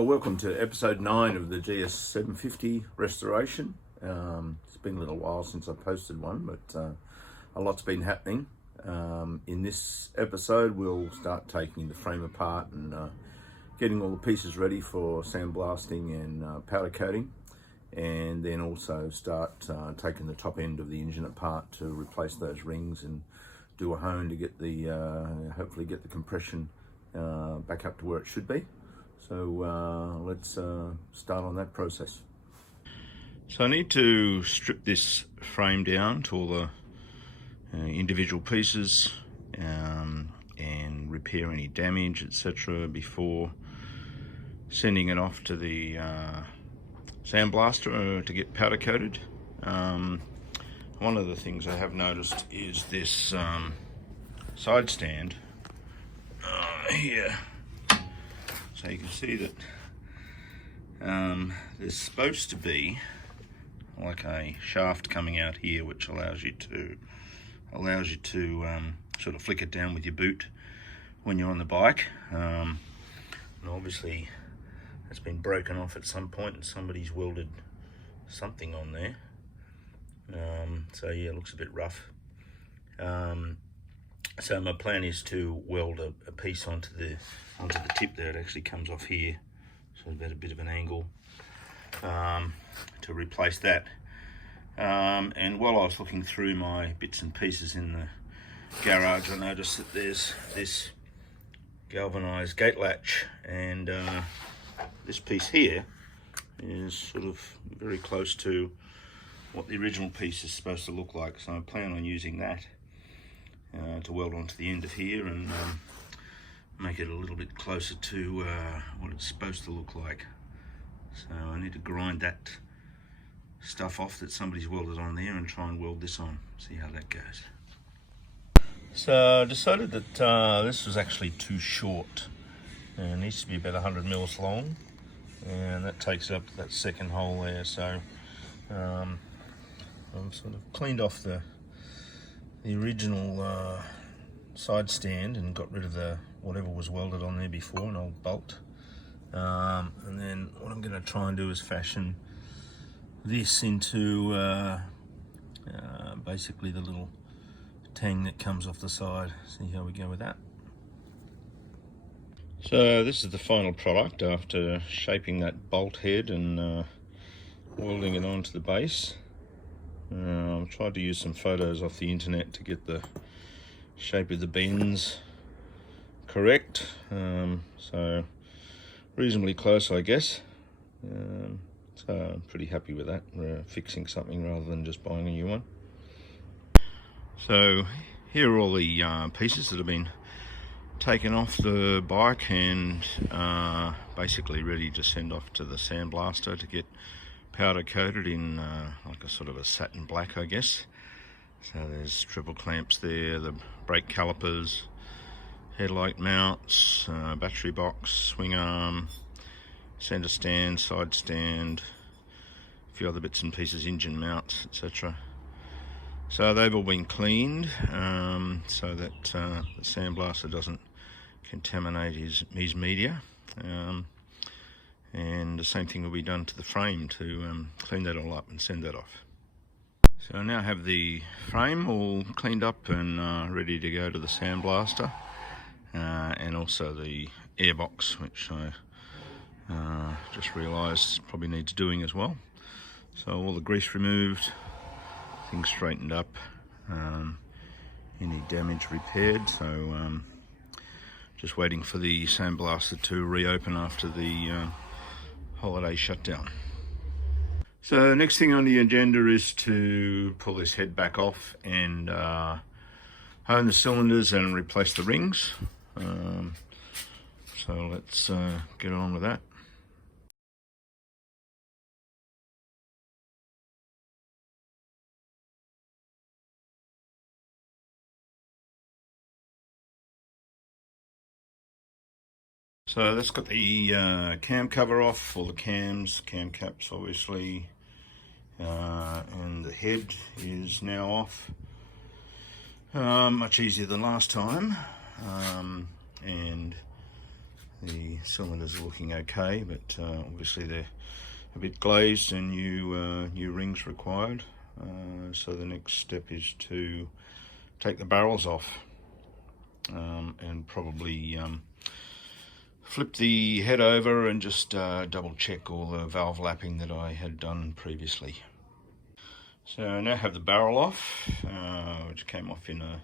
So welcome to episode 9 of the GS750 Restoration. It's been a little while since I posted one, but a lot's been happening. In this episode we'll start taking the frame apart and getting all the pieces ready for sandblasting and powder coating, and then also start taking the top end of the engine apart to replace those rings and do a hone to get the hopefully get the compression back up to where it should be. So let's start on that process. So I need to strip this frame down to all the individual pieces and repair any damage, etc., before sending it off to the sandblaster to get powder coated. One of the things I have noticed is this side stand here. So you can see that there's supposed to be like a shaft coming out here, which allows you to sort of flick it down with your boot when you're on the bike. And obviously it's been broken off at some point and somebody's welded something on there. So yeah, it looks a bit rough. So my plan is to weld a piece onto the tip there. It actually comes off here, so it's at a bit of an angle, to replace that. And while I was looking through my bits and pieces in the garage, I noticed that there's this galvanized gate latch, and this piece here is sort of very close to what the original piece is supposed to look like. So I plan on using that to weld onto the end of here and make it a little bit closer to what it's supposed to look like. So I need to grind that stuff off that somebody's welded on there and try and weld this on, see how that goes. So I decided that this was actually too short, and it needs to be about 100 mils long, and that takes up that second hole there. So I've sort of cleaned off the original side stand and got rid of the whatever was welded on there before, an old bolt. And then what I'm going to try and do is fashion this into basically the little tang that comes off the side. See how we go with that. So this is the final product after shaping that bolt head and welding it onto the base. I've tried to use some photos off the internet to get the shape of the bends correct, so reasonably close, I guess. So I'm pretty happy with that. We're fixing something rather than just buying a new one. So here are all the pieces that have been taken off the bike and basically ready to send off to the sandblaster to get powder coated in like a sort of a satin black, I guess. So there's triple clamps there, the brake calipers, headlight mounts, battery box, swing arm, center stand, side stand, a few other bits and pieces, engine mounts, etc. So they've all been cleaned so that the sandblaster doesn't contaminate his media. And the same thing will be done to the frame to clean that all up and send that off. So I now have the frame all cleaned up and ready to go to the sandblaster, and also the airbox, which I just realised probably needs doing as well. So all the grease removed, things straightened up, any damage repaired. So just waiting for the sandblaster to reopen after the holiday shutdown. So next thing on the agenda is to pull this head back off and hone the cylinders and replace the rings. So let's get on with that. So that's got the cam cover off, all the cams, cam caps obviously, and the head is now off. Much easier than last time, and the cylinders are looking okay, but obviously they're a bit glazed and new rings required. So the next step is to take the barrels off and probably flip the head over and just double check all the valve lapping that I had done previously. So I now have the barrel off, which came off in a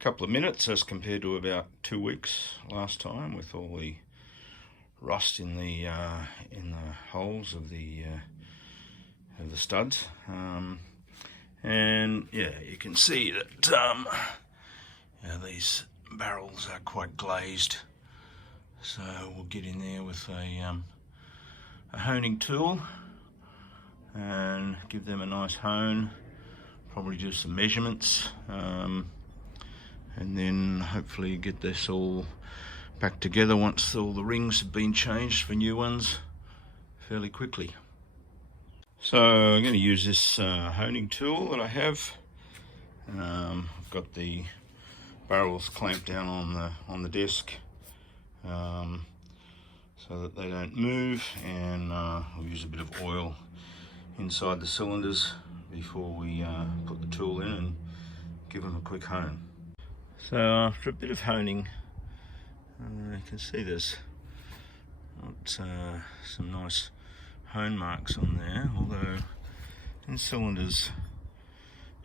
couple of minutes as compared to about 2 weeks last time, with all the rust in the holes of the studs. And yeah, you can see that these barrels are quite glazed. So we'll get in there with a honing tool and give them a nice hone, probably do some measurements, and then hopefully get this all back together once all the rings have been changed for new ones fairly quickly. So I'm going to use this honing tool that I have. I've got the barrels clamped down on the disc so that they don't move, and I'll use a bit of oil inside the cylinders before we put the tool in and give them a quick hone. So after a bit of honing, you can see there's some nice hone marks on there, although in cylinders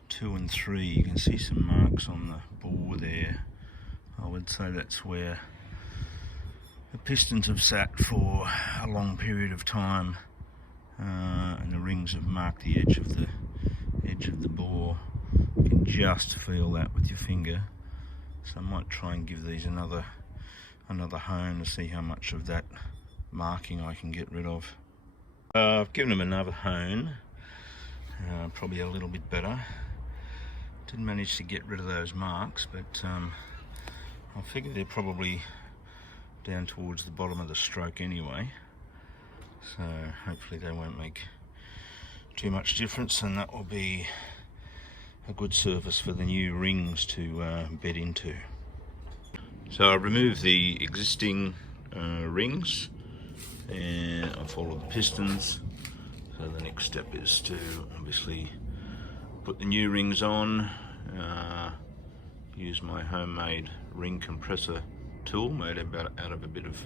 2 and 3 you can see some marks on the bore there. I would say that's where the pistons have sat for a long period of time, and the rings have marked the edge of the bore. You can just feel that with your finger, so I might try and give these another hone to see how much of that marking I can get rid of. I've given them another hone, probably a little bit better. Didn't manage to get rid of those marks, but I figure they're probably down towards the bottom of the stroke anyway, so hopefully they won't make too much difference, and that will be a good surface for the new rings to bed into. So I removed the existing rings and I followed the pistons. So the next step is to obviously put the new rings on, use my homemade ring compressor tool made out of a bit of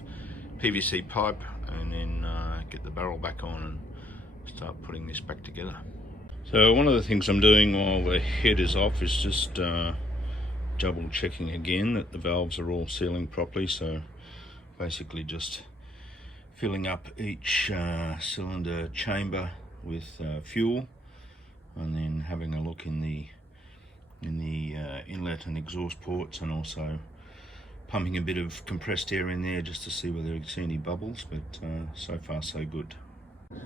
PVC pipe, and then get the barrel back on and start putting this back together. So one of the things I'm doing while the head is off is just double checking again that the valves are all sealing properly. So basically just filling up each cylinder chamber with fuel, and then having a look in the inlet and exhaust ports, and also pumping a bit of compressed air in there just to see whether you can see any bubbles, but so far so good.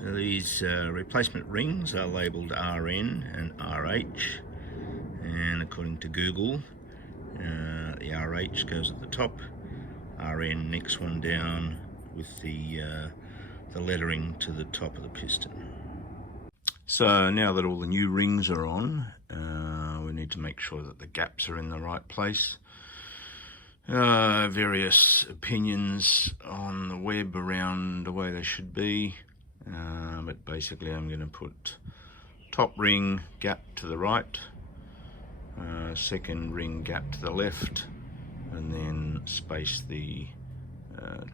So these replacement rings are labelled RN and RH, and according to Google, the RH goes at the top, RN next one down with the lettering to the top of the piston. So now that all the new rings are on, we need to make sure that the gaps are in the right place. Various opinions on the web around the way they should be, but basically I'm going to put top ring gap to the right, second ring gap to the left, and then space the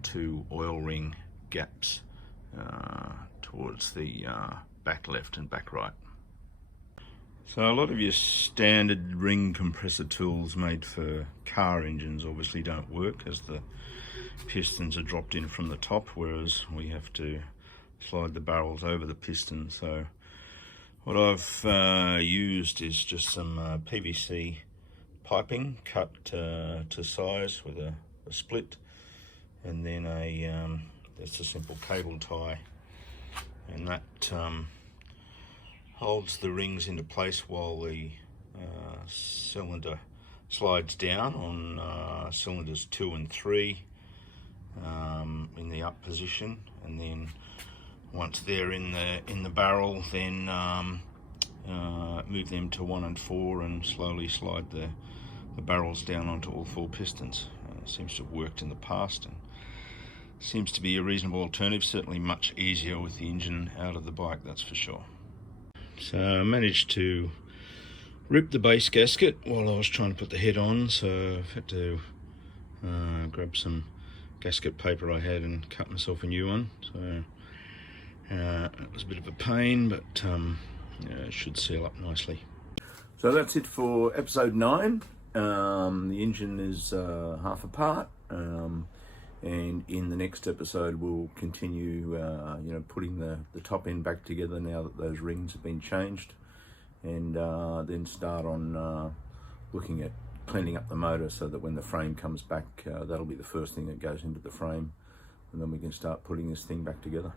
2 oil ring gaps towards the back left and back right. So a lot of your standard ring compressor tools made for car engines obviously don't work, as the pistons are dropped in from the top, whereas we have to slide the barrels over the piston. So what I've used is just some PVC piping cut to size with a split, and then it's a simple cable tie, and that holds the rings into place while the cylinder slides down on cylinders 2 and 3 in the up position, and then once they're in the barrel, then move them to 1 and 4 and slowly slide the barrels down onto all 4 pistons. It seems to have worked in the past, and seems to be a reasonable alternative, certainly much easier with the engine out of the bike, that's for sure. So I managed to rip the base gasket while I was trying to put the head on, so I've had to grab some gasket paper I had and cut myself a new one. So it was a bit of a pain, but it should seal up nicely. So that's it for episode 9. The engine is half apart, and in the next episode we'll continue putting the top end back together now that those rings have been changed, and then start on looking at cleaning up the motor so that when the frame comes back, that'll be the first thing that goes into the frame, and then we can start putting this thing back together.